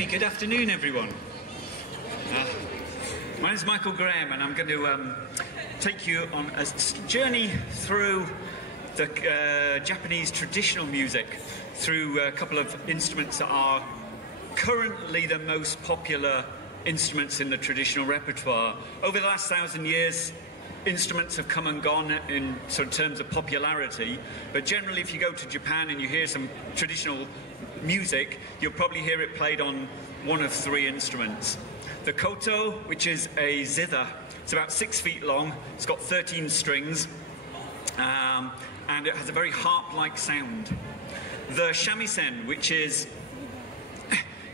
Okay, good afternoon, everyone. My name is Michael Graham, and I'm going to take you on a journey through the Japanese traditional music, through a couple of instruments that are currently the most popular instruments in the traditional repertoire. Over the last 1,000 years, instruments have come and gone in sort of terms of popularity, but generally if you go to Japan and you hear some traditional music, you'll probably hear it played on one of three instruments. The koto, which is a zither, it's about 6 feet long, it's got 13 strings, and it has a very harp-like sound. The shamisen, which is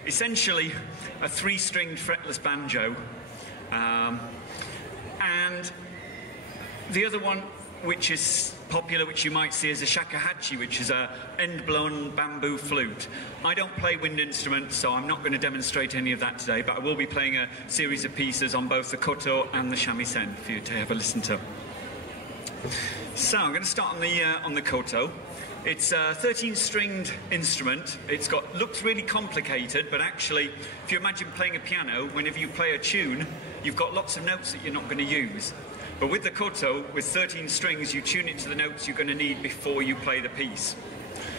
essentially a 3-stringed fretless banjo, and the other one, which is popular, which you might see as a shakuhachi, which is a end-blown bamboo flute. I don't play wind instruments, so I'm not going to demonstrate any of that today, but I will be playing a series of pieces on both the koto and the shamisen for you to have a listen to. So I'm going to start on the koto. It's a 13-stringed instrument. It's looks really complicated, but actually, if you imagine playing a piano, whenever you play a tune, you've got lots of notes that you're not going to use. But with the koto, with 13 strings, you tune it to the notes you're going to need before you play the piece.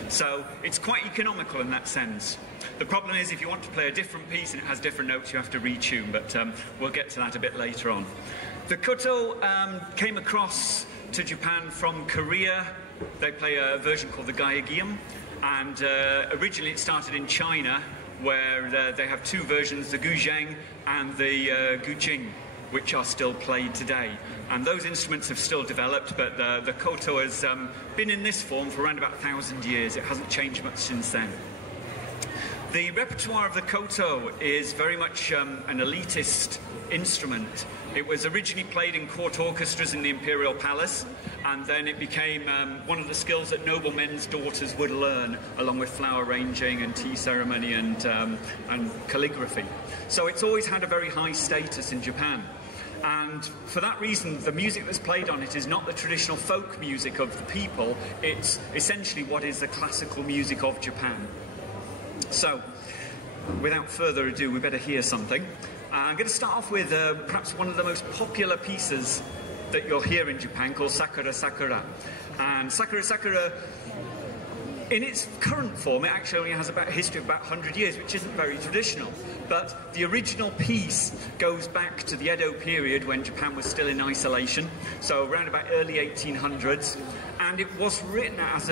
So it's quite economical in that sense. The problem is if you want to play a different piece and it has different notes, you have to retune, but we'll get to that a bit later on. The koto came across to Japan from Korea. They play a version called the gyeogyum, and originally it started in China, where they have two versions, the guzheng and the gujing, which are still played today. And those instruments have still developed, but the koto has been in this form for around about 1,000 years. It hasn't changed much since then. The repertoire of the koto is very much an elitist instrument. It was originally played in court orchestras in the imperial palace, and then it became one of the skills that noblemen's daughters would learn, along with flower arranging and tea ceremony and calligraphy. So it's always had a very high status in Japan. And for that reason, the music that's played on it is not the traditional folk music of the people, it's essentially what is the classical music of Japan. So, without further ado, we better hear something. I'm going to start off with perhaps one of the most popular pieces that you'll hear in Japan, called Sakura Sakura. And Sakura Sakura, in its current form, it actually only has a history of about 100 years, which isn't very traditional. But the original piece goes back to the Edo period, when Japan was still in isolation, so around about early 1800s. And it was written as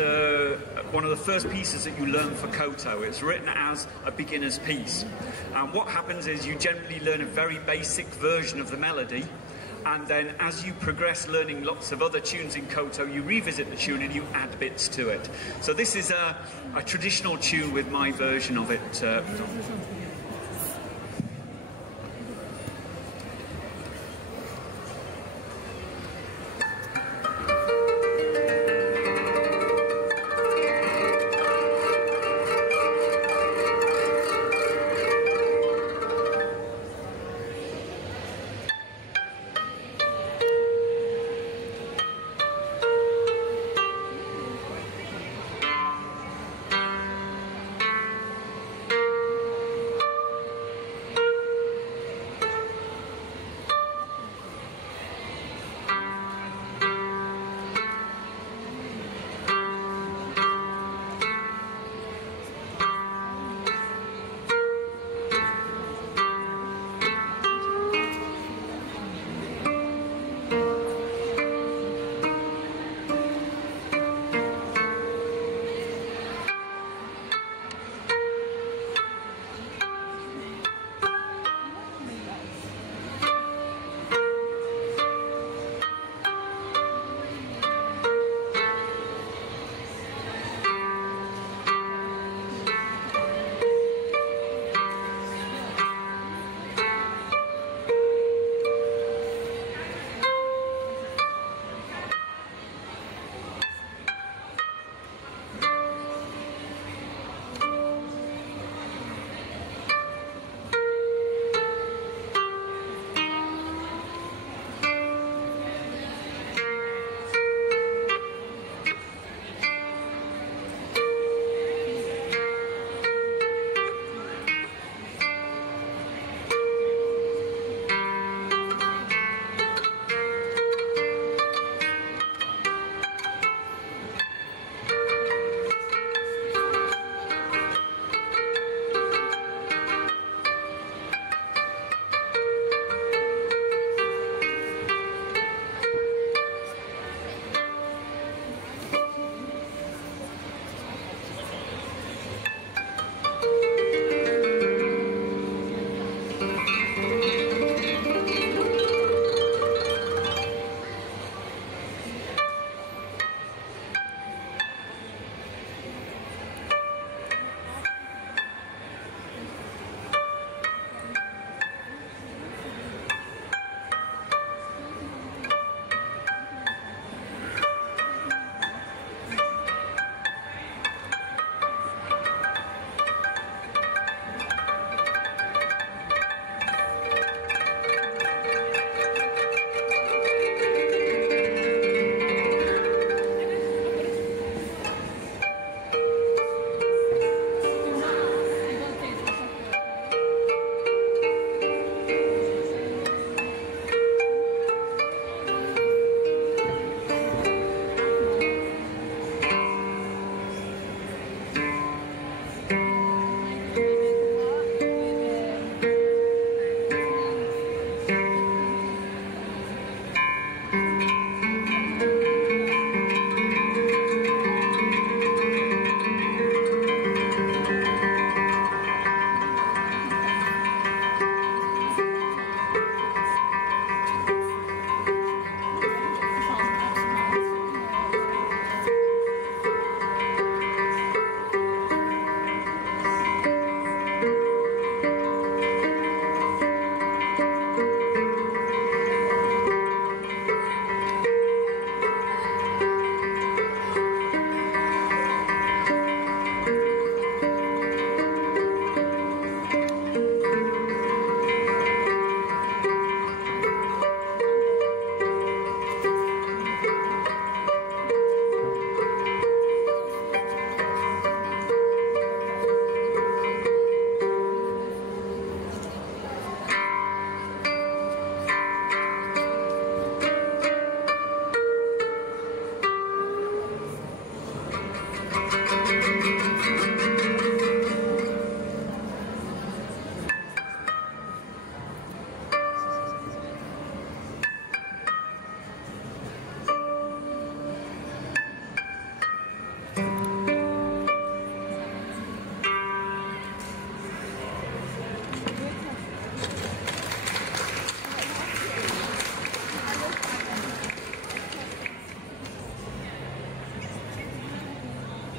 one of the first pieces that you learn for koto. It's written as a beginner's piece. And what happens is you generally learn a very basic version of the melody, and then as you progress learning lots of other tunes in koto, you revisit the tune and you add bits to it. So this is a traditional tune with my version of it.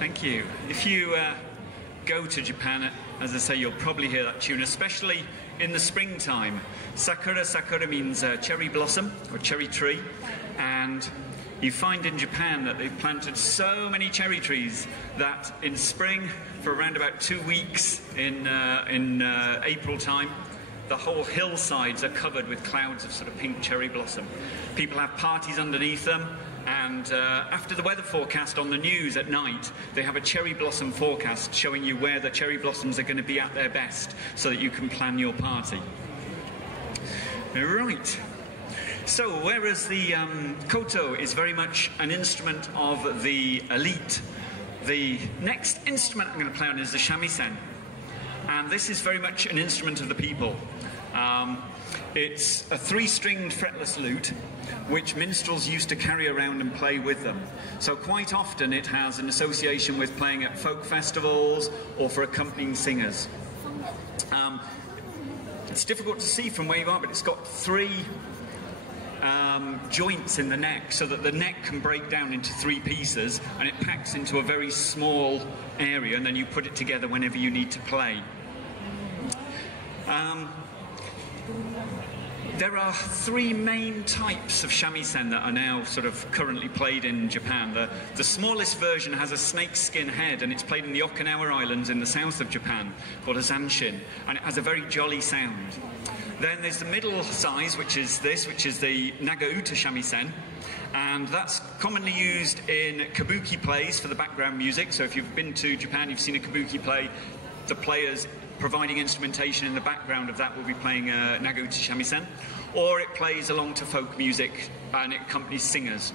Thank you. If you go to Japan, as I say, you'll probably hear that tune, especially in the springtime. Sakura, sakura means cherry blossom or cherry tree, and you find in Japan that they've planted so many cherry trees that in spring, for around about 2 weeks in April time, the whole hillsides are covered with clouds of sort of pink cherry blossom. People have parties underneath them, and after the weather forecast on the news at night, they have a cherry blossom forecast showing you where the cherry blossoms are going to be at their best so that you can plan your party. Right. So, whereas the koto is very much an instrument of the elite, the next instrument I'm going to play on is the shamisen. And this is very much an instrument of the people. It's a 3-stringed fretless lute, which minstrels used to carry around and play with them. So quite often it has an association with playing at folk festivals or for accompanying singers. It's difficult to see from where you are, but it's got 3 joints in the neck so that the neck can break down into 3 pieces, and it packs into a very small area, and then you put it together whenever you need to play. There are 3 main types of shamisen that are now sort of currently played in Japan. The smallest version has a snakeskin head, and it's played in the Okinawa Islands in the south of Japan, called a zanshin, and it has a very jolly sound. Then there's the middle size, which is this, which is the nagauta shamisen, and that's commonly used in kabuki plays for the background music. So if you've been to Japan, you've seen a kabuki play, the players providing instrumentation in the background of that will be playing nagauta shamisen, or it plays along to folk music and it accompanies singers.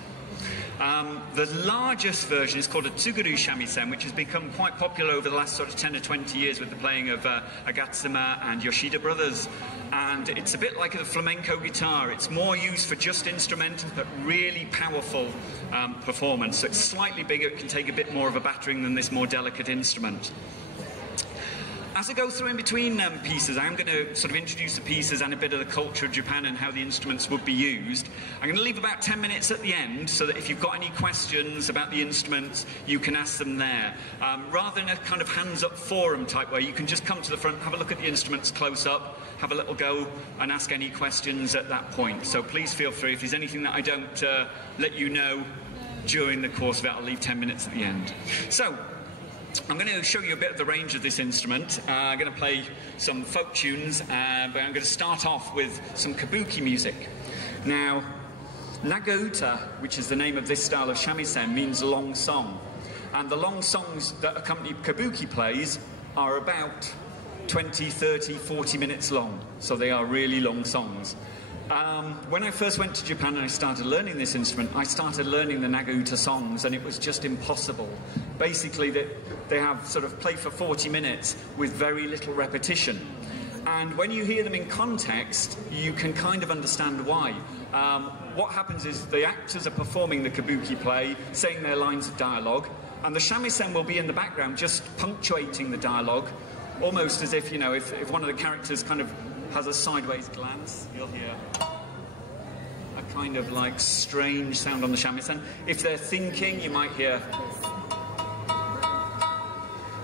The largest version is called a tsuguru shamisen, which has become quite popular over the last sort of 10 or 20 years with the playing of Agatsuma and Yoshida brothers. And it's a bit like a flamenco guitar. It's more used for just instrumental, but really powerful performance. So it's slightly bigger, it can take a bit more of a battering than this more delicate instrument. As I go through in between pieces, I'm going to sort of introduce the pieces and a bit of the culture of Japan and how the instruments would be used. I'm going to leave about 10 minutes at the end so that if you've got any questions about the instruments, you can ask them there. Rather than a kind of hands-up forum type way, you can just come to the front, have a look at the instruments close up, have a little go and ask any questions at that point. So please feel free. If there's anything that I don't let you know during the course of it, I'll leave 10 minutes at the end. So, I'm going to show you a bit of the range of this instrument. I'm going to play some folk tunes, but I'm going to start off with some kabuki music. Now, nagauta, which is the name of this style of shamisen, means long song. And the long songs that accompany kabuki plays are about 20, 30, 40 minutes long. So they are really long songs. When I first went to Japan and I started learning this instrument, I started learning the nagauta songs, and it was just impossible. Basically, they have sort of play for 40 minutes with very little repetition. And when you hear them in context, you can kind of understand why. What happens is the actors are performing the kabuki play, saying their lines of dialogue, and the shamisen will be in the background just punctuating the dialogue, almost as if, you know, if one of the characters kind of has a sideways glance, you'll hear a kind of like strange sound on the shamisen. If they're thinking, you might hear.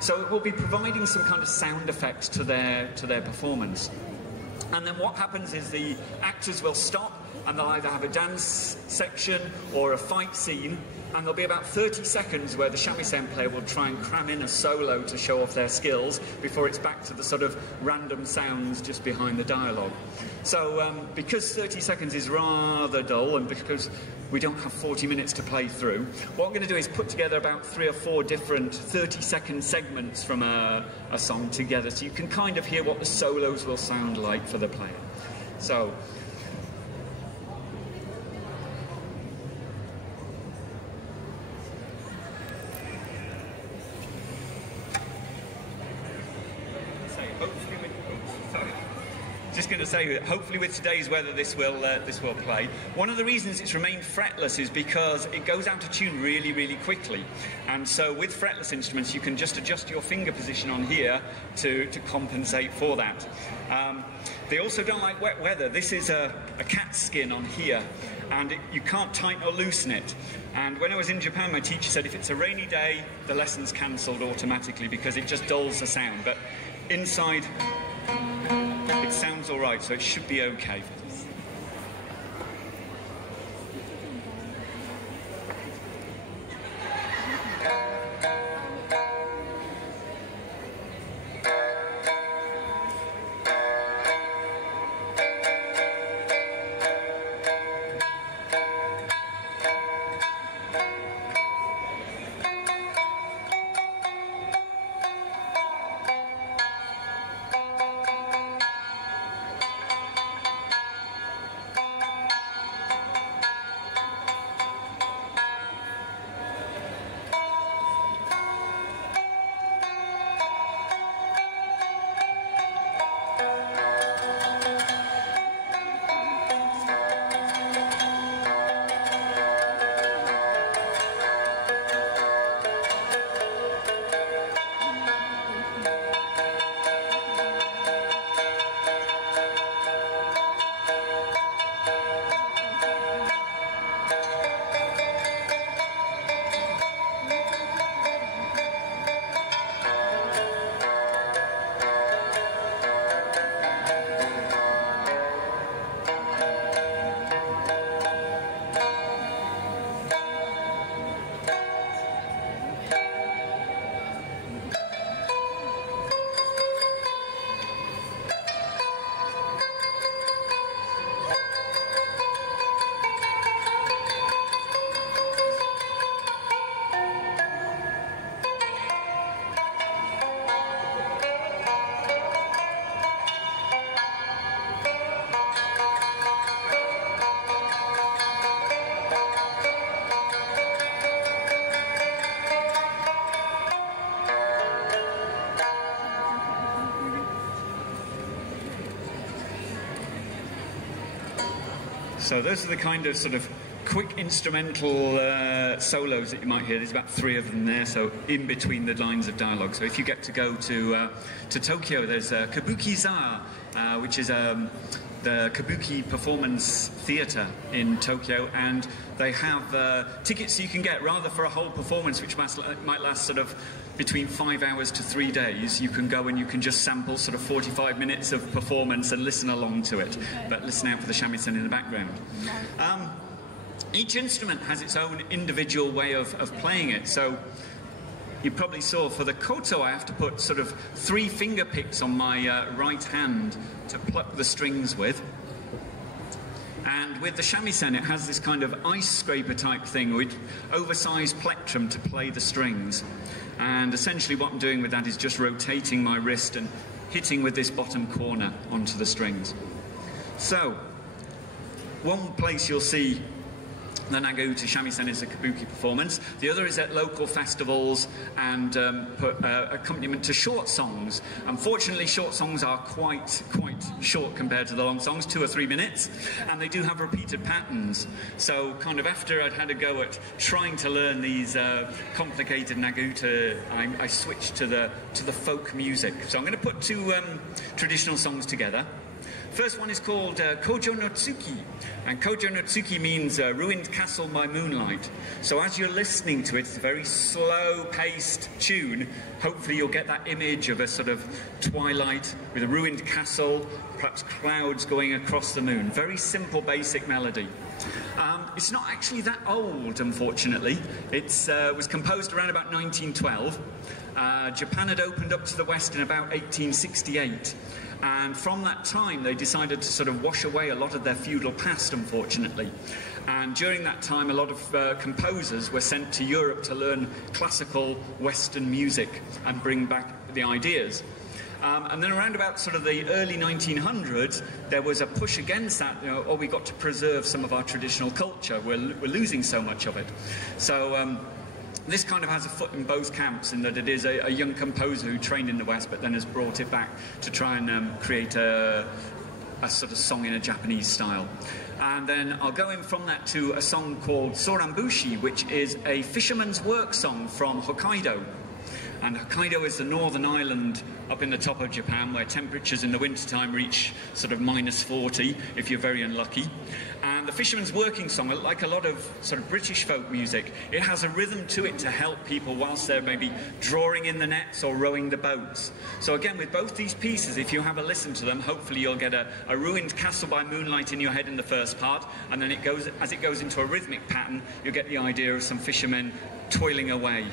So it will be providing some kind of sound effect to their performance. And then what happens is the actors will stop and they'll either have a dance section or a fight scene, and there'll be about 30 seconds where the shamisen player will try and cram in a solo to show off their skills before it's back to the sort of random sounds just behind the dialogue. So because 30 seconds is rather dull, and because we don't have 40 minutes to play through, what we're going to do is put together about 3 or 4 different 30-second segments from a song together, so you can kind of hear what the solos will sound like for the player. So, just going to say that hopefully with today's weather this will play. One of the reasons it's remained fretless is because it goes out of tune really, really quickly. And so with fretless instruments, you can just adjust your finger position on here to compensate for that. They also don't like wet weather. This is a cat skin on here, and you can't tighten or loosen it. And when I was in Japan, my teacher said if it's a rainy day, the lesson's cancelled automatically because it just dulls the sound. But inside, it sounds all right, so it should be okay. So those are the kind of sort of quick instrumental solos that you might hear. There's about 3 of them there, so in between the lines of dialogue. So if you get to go to Tokyo, there's Kabuki-za, which is the Kabuki Performance Theatre in Tokyo, and they have tickets you can get rather for a whole performance, which might last sort of between 5 hours to 3 days. You can go and you can just sample sort of 45 minutes of performance and listen along to it, but listen out for the shamisen in the background. Each instrument has its own individual way of playing it. So you probably saw for the koto I have to put sort of 3 finger picks on my right hand to pluck the strings with. And with the shamisen, it has this kind of ice scraper type thing with oversized plectrum to play the strings. And essentially what I'm doing with that is just rotating my wrist and hitting with this bottom corner onto the strings. So, one place you'll see the Nagauta shamisen is a kabuki performance. The other is at local festivals and accompaniment to short songs. Unfortunately, short songs are quite short compared to the long songs, 2 or 3 minutes, and they do have repeated patterns. So kind of after I'd had a go at trying to learn these complicated Nagauta, I switched to the folk music. So I'm going to put 2 traditional songs together. First one is called Kojo no Tsuki, and Kojo no Tsuki means ruined castle by moonlight. So as you're listening to it, it's a very slow-paced tune. Hopefully you'll get that image of a sort of twilight with a ruined castle, perhaps clouds going across the moon. Very simple, basic melody. It's not actually that old, unfortunately. It was composed around about 1912. Japan had opened up to the West in about 1868. And from that time, they decided to sort of wash away a lot of their feudal past, unfortunately. And during that time, a lot of composers were sent to Europe to learn classical Western music and bring back the ideas. And then around about sort of the early 1900s, there was a push against that. You know, oh, we got to preserve some of our traditional culture. We're losing so much of it. So this kind of has a foot in both camps in that it is a young composer who trained in the West but then has brought it back to try and create a sort of song in a Japanese style. And then I'll go in from that to a song called Soranbushi, which is a fisherman's work song from Hokkaido. And Hokkaido is the northern island up in the top of Japan where temperatures in the wintertime reach sort of -40 if you're very unlucky. And the fisherman's working song, like a lot of sort of British folk music, it has a rhythm to it to help people whilst they're maybe drawing in the nets or rowing the boats. So again, with both these pieces, if you have a listen to them, hopefully you'll get a ruined castle by moonlight in your head in the first part, and then as it goes into a rhythmic pattern, you'll get the idea of some fishermen toiling away.